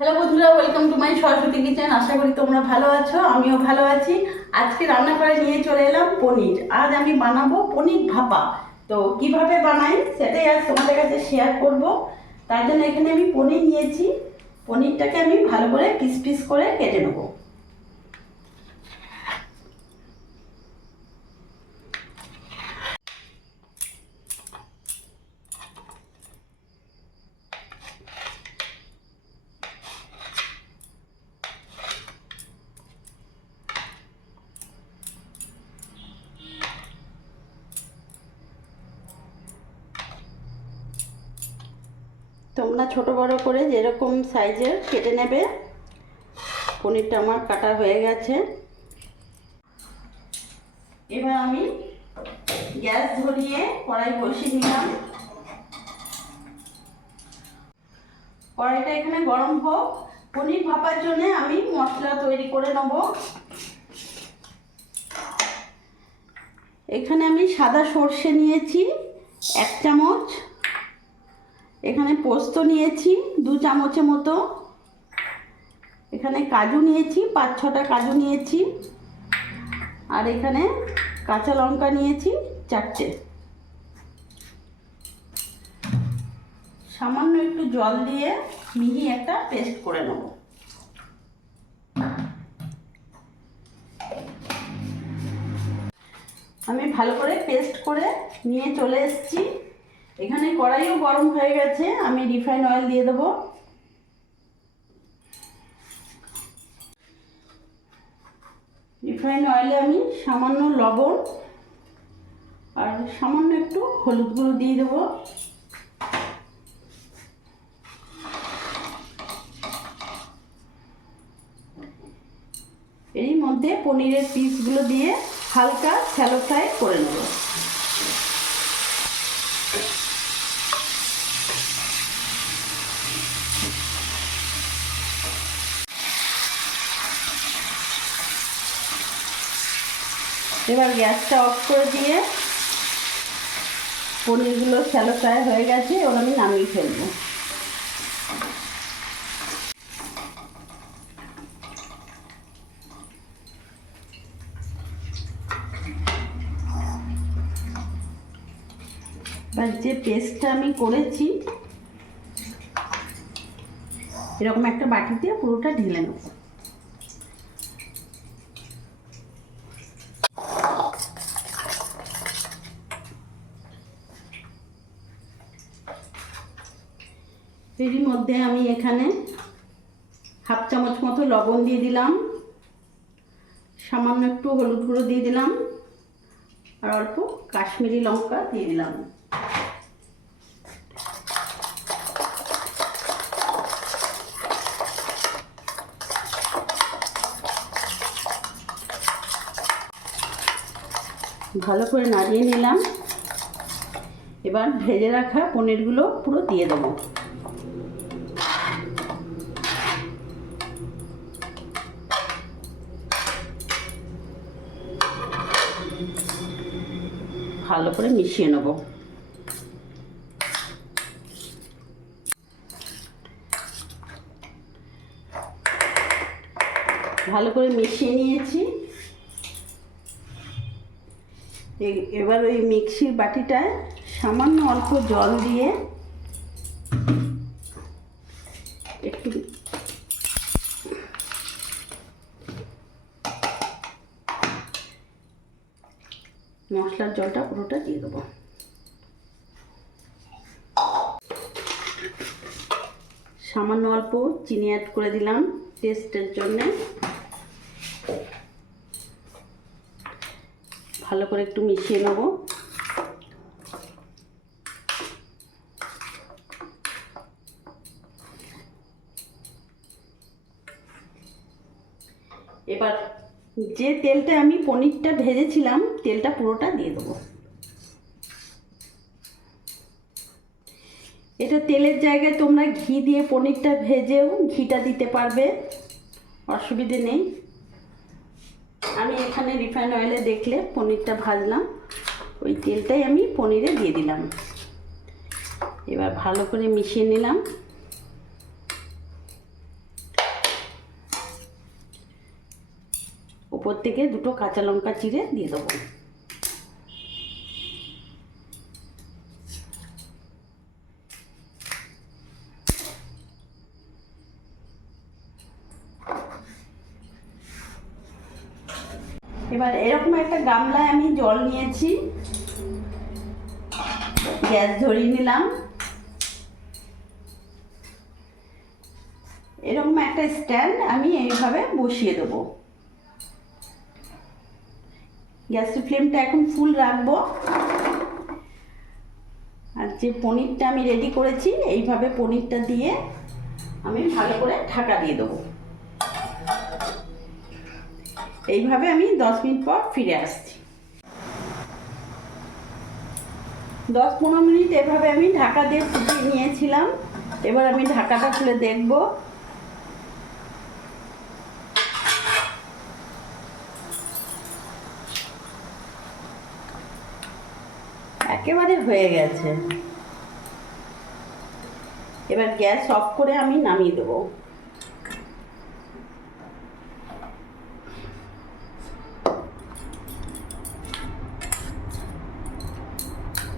Hello বন্ধুরা, welcome to my Saraswati kitchen. আশা করি তোমরা ভালো আছো, আমিও ভালো আছি। আজকে রান্না করে নিয়ে চলে এলাম পনির। আজ আমি বানাবো পনির ভাপা। তো কিভাবে বানাই সেটাই আজ তোমাদের কাছে শেয়ার করব। তার জন্য এখানে আমি পনির নিয়েছি। পনিরটাকে আমি ভালো করে পিস পিস করে কেটে নেবো। তোমরা ছোট বড় করে যেরকম সাইজের কেটে নেবে। পনিরটা আমার কাটা হয়ে গেছে। এবার আমি গ্যাস ধরিয়ে কড়াই বসিয়ে নিলাম। কড়াইটা এখানে গরম হোক। পনির ভাপার জন্য আমি মশলা তৈরি করে নেব। এখানে আমি সাদা সর্ষে নিয়েছি 1 চামচ। এখানে পোস্ত নিয়েছি 2 চামচের মতো। এখানে কাজু নিয়েছি 5-6টা কাজু নিয়েছি। আর এখানে কাঁচা লঙ্কা নিয়েছি 4টে। সামান্য একটু জল দিয়ে মিহি একটা পেস্ট করে নেব। আমি ভালো করে পেস্ট করে নিয়ে চলে এসেছি। এখানে কড়াইও গরম হয়ে গেছে। আমি রিফাইন অয়েল দিয়ে দেবো। রিফাইন অয়েলে আমি সামান্য লবণ আর সামান্য একটু হলুদ গুঁড়ো দিয়ে দেবো। এরই মধ্যে পনিরের পিসগুলো দিয়ে হালকা শ্যালো ফ্রাই করে নেব। এবার গ্যাসটা অফ করে দিয়ে পনিরগুলো শ্যালো ফ্রাই হয়ে গেছে। এবার আমি নামিয়ে ফেলবো। এবার যে পেস্টটা আমি করেছি এরকম একটা বাটিতে পুরোটা ঢেলে নেব। এরই মধ্যে আমি এখানে 1/2 চামচ মতো লবণ দিয়ে দিলাম, সামান্য একটু হলুদ গুঁড়ো দিয়ে দিলাম আর অল্প কাশ্মীরি লঙ্কা দিয়ে দিলাম। ভালো করে নাড়িয়ে নিলাম। এবার ভেজে রাখা পনিরগুলো পুরো দিয়ে দেবো। ভালো করে মিশিয়ে নেব। ভালো করে মিশিয়ে নিয়েছি। এবার ওই মিক্সির বাটিটায় সামান্য অল্প জল দিয়ে একটু মশলার জলটা পুরোটা দিয়ে দেবো। সামান্য অল্প চিনি অ্যাড করে দিলাম টেস্টের জন্য। ভালো করে একটু মিশিয়ে নেব। এবার যে তেলটা আমি পনিরটা ভেজেছিলাম তেলটা পুরোটা দিয়ে দেবো। এটা তেলের জায়গায় তোমরা ঘি দিয়ে পনিরটা ভেজেও ঘিটা দিতে পারবে, অসুবিধে নেই। আমি এখানে রিফাইন অয়েলে দেখলে পনিরটা ভাজলাম, ওই তেলটাই আমি পনিরে দিয়ে দিলাম। এবার ভালো করে মিশিয়ে নিলাম। ওপর থেকে দুটো কাঁচা লঙ্কা চিড়ে দিয়ে দেবো। এবার এরকম একটা গামলায় আমি জল নিয়েছি, গ্যাস ধরিয়ে নিলাম। এরকম একটা স্ট্যান্ড আমি এইভাবে বসিয়ে দেবো। গ্যাসের ফ্লেমটা এখন ফুল রাখবো। আর যে পনিরটা আমি রেডি করেছি, এইভাবে পনিরটা দিয়ে আমি ভালো করে ঢাকা দিয়ে দেবো। এইভাবে আমি 10 মিনিট পর ফিরে আসছি। 10-15 মিনিট এভাবে আমি ঢাকা দিয়ে ফুটিয়ে নিয়েছিলাম। এবার আমি ঢাকাটা খুলে দেখব। একেবারে হয়ে গেছে। এবার গ্যাস অফ করে আমি নামিয়ে দেবো।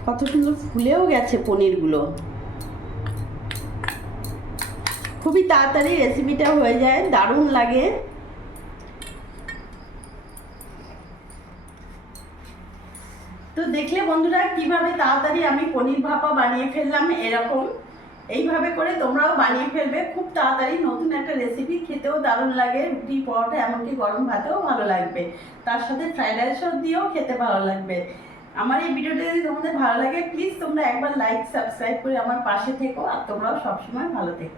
কত সুন্দর ফুলেও গেছে পনিরগুলো। খুবই তাড়াতাড়ি রেসিপিটা হয়ে যায়, দারুণ লাগে। তো দেখলে বন্ধুরা কিভাবে তাড়াতাড়ি আমি পনির ভাপা বানিয়ে ফেললাম। এরকম এইভাবে করে তোমরাও বানিয়ে ফেলবে, খুব তাড়াতাড়ি নতুন একটা রেসিপি, খেতেও দারুণ লাগে। রুটি, পরোটা, এমনকি গরম ভাতেও ভালো লাগবে, তার সাথে ফ্রাইড রাইসও দিয়েও খেতে ভালো লাগবে। আমার এই ভিডিওটা যদি তোমাদের ভালো লাগে, প্লিজ তোমরা একবার লাইক সাবস্ক্রাইব করে আমার পাশে থেকো, আর তোমরাও সবসময় ভালো থেকো।